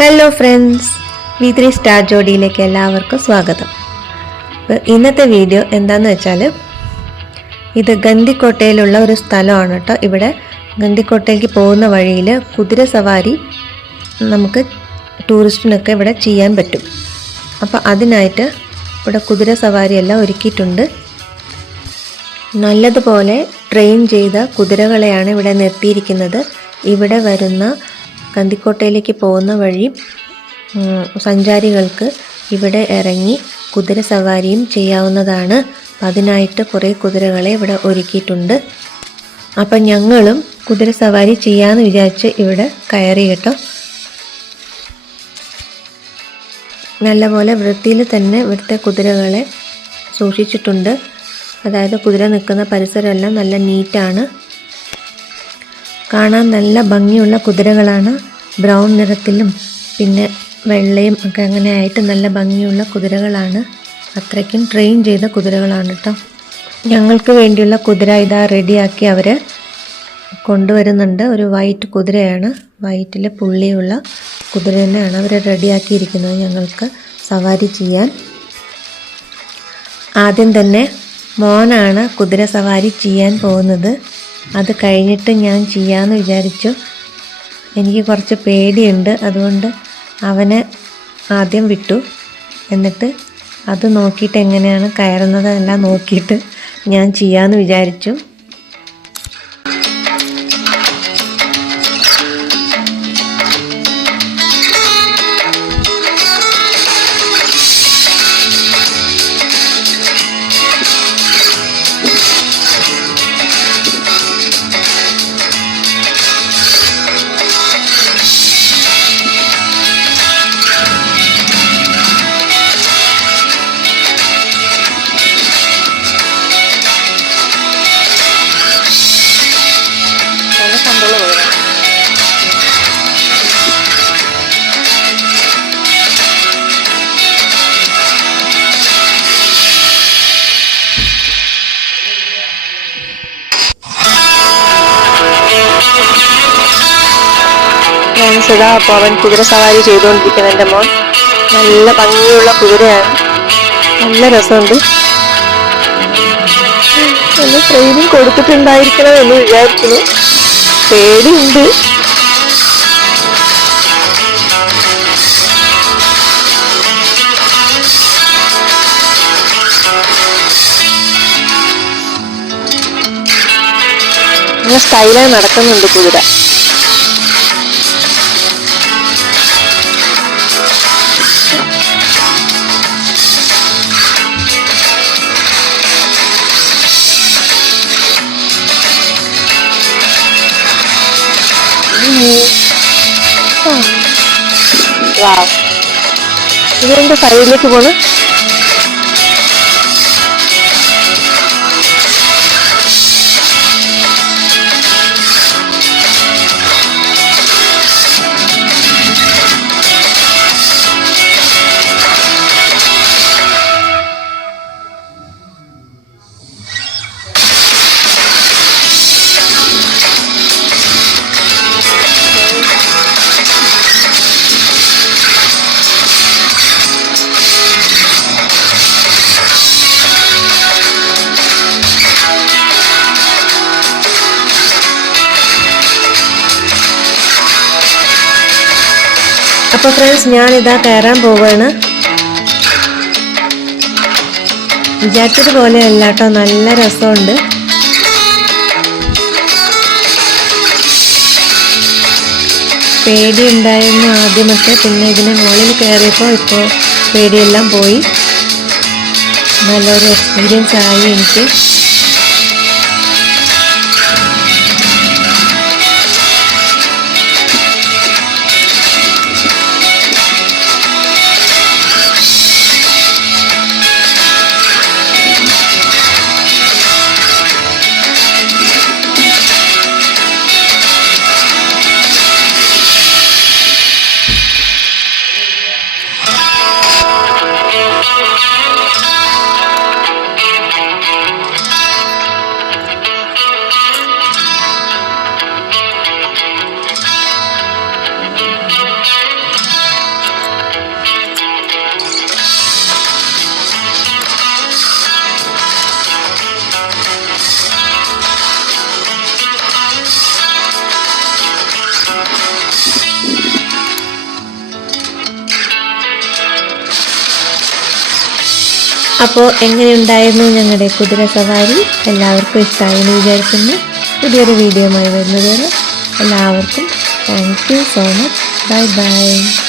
Hello friends, V3 star ജോഡിയിലേക്ക് എല്ലാവർക്കും സ്വാഗതം. ഇന്നത്തെ വീഡിയോ എന്താണെന്ന് വെച്ചാൽ, ഇത് ഗന്ദിക്കോട്ടയിലുള്ള ഒരു സ്ഥലമാണ് കേട്ടോ. ഇവിടെ ഗന്ദിക്കോട്ടയ്ക്ക് പോകുന്ന വഴിയിൽ കുതിര സവാരി നമുക്ക് ടൂറിസ്റ്റിനൊക്കെ ഇവിടെ ചെയ്യാൻ പറ്റും. അപ്പോൾ അതിനായിട്ട് ഇവിടെ കുതിര സവാരിയെല്ലാം ഒരുക്കിയിട്ടുണ്ട്. നല്ലതുപോലെ ട്രെയിൻ ചെയ്ത കുതിരകളെയാണ് ഇവിടെ നിർത്തിയിരിക്കുന്നത്. ഇവിടെ വരുന്ന ഗന്ദിക്കോട്ടയിലേക്ക് പോകുന്ന വഴി സഞ്ചാരികൾക്ക് ഇവിടെ ഇറങ്ങി കുതിര സവാരിയും ചെയ്യാവുന്നതാണ്. അതിനായിട്ട് കുറേ കുതിരകളെ ഇവിടെ ഒരുക്കിയിട്ടുണ്ട്. അപ്പം ഞങ്ങളും കുതിര സവാരി ചെയ്യാമെന്ന് വിചാരിച്ച് ഇവിടെ കയറി കേട്ടോ. നല്ലപോലെ വൃത്തിയിൽ തന്നെ ഇവിടുത്തെ കുതിരകളെ സൂക്ഷിച്ചിട്ടുണ്ട്. അതായത് കുതിര നിൽക്കുന്ന പരിസരമെല്ലാം നല്ല നീറ്റാണ്. കാണാൻ നല്ല ഭംഗിയുള്ള കുതിരകളാണ്. ബ്രൗൺ നിറത്തിലും പിന്നെ വെള്ളയും ഒക്കെ അങ്ങനെ ആയിട്ട് നല്ല ഭംഗിയുള്ള കുതിരകളാണ്. അത്രയ്ക്കും ട്രെയിൻ ചെയ്ത കുതിരകളാണ് കേട്ടോ. ഞങ്ങൾക്ക് വേണ്ടിയുള്ള കുതിര ഇതാ റെഡിയാക്കി അവർ കൊണ്ടുവരുന്നുണ്ട്. ഒരു വൈറ്റ് കുതിരയാണ്, വൈറ്റിൽ പുള്ളിയുള്ള കുതിര തന്നെയാണ് അവർ റെഡിയാക്കിയിരിക്കുന്നത് ഞങ്ങൾക്ക് സവാരി ചെയ്യാൻ. ആദ്യം തന്നെ മോനാണ് കുതിര സവാരി ചെയ്യാൻ പോകുന്നത്. അത് കഴിഞ്ഞിട്ട് ഞാൻ ചെയ്യാമെന്ന് വിചാരിച്ചു. എനിക്ക് കുറച്ച് പേടിയുണ്ട്, അതുകൊണ്ട് അവനെ ആദ്യം വിട്ടു. എന്നിട്ട് അത് നോക്കിയിട്ട് എങ്ങനെയാണ് കയറുന്നതെല്ലാം നോക്കിയിട്ട് ഞാൻ ചെയ്യാമെന്ന് വിചാരിച്ചു. ഇതാ അപ്പോൾ അവൻ കുതിര സവാരി ചെയ്തുകൊണ്ടിരിക്കുന്ന എൻ്റെ മോൻ. നല്ല ഭംഗിയുള്ള കുതിരയാണ്, നല്ല രസമുണ്ട്. നല്ല ട്രെയിനിങ് കൊടുത്തിട്ടുണ്ടായിരിക്കണം എന്ന് വിചാരിക്കുന്നു. പേടിയുണ്ട്. നല്ല സ്റ്റൈലായി നടക്കുന്നുണ്ട് കുതിര. ഇതിന്റെ സൈഡിലേക്ക് പോണ്. അപ്പോൾ ഫ്രണ്ട്സ്, ഞാനിതാ കയറാൻ പോവുകയാണ്. വിചാരിച്ചതുപോലെ അല്ല കേട്ടോ, നല്ല രസമുണ്ട്. പേടിയുണ്ടായിരുന്നു ആദ്യമൊക്കെ, പിന്നെ ഇതിന് മുകളിൽ കയറിയപ്പോൾ ഇപ്പോൾ പേടിയെല്ലാം പോയി. നല്ലൊരു എക്സ്പീരിയൻസ് ആയി എനിക്ക്. അപ്പോൾ എങ്ങനെയുണ്ടായിരുന്നു ഞങ്ങളുടെ കുതിര സവാരി? എല്ലാവർക്കും ഇഷ്ടമായി എന്ന് വിചാരിക്കുന്നു. പുതിയൊരു വീഡിയോയുമായി വരുന്നത് വരെ എല്ലാവർക്കും thank you so much. Bye bye.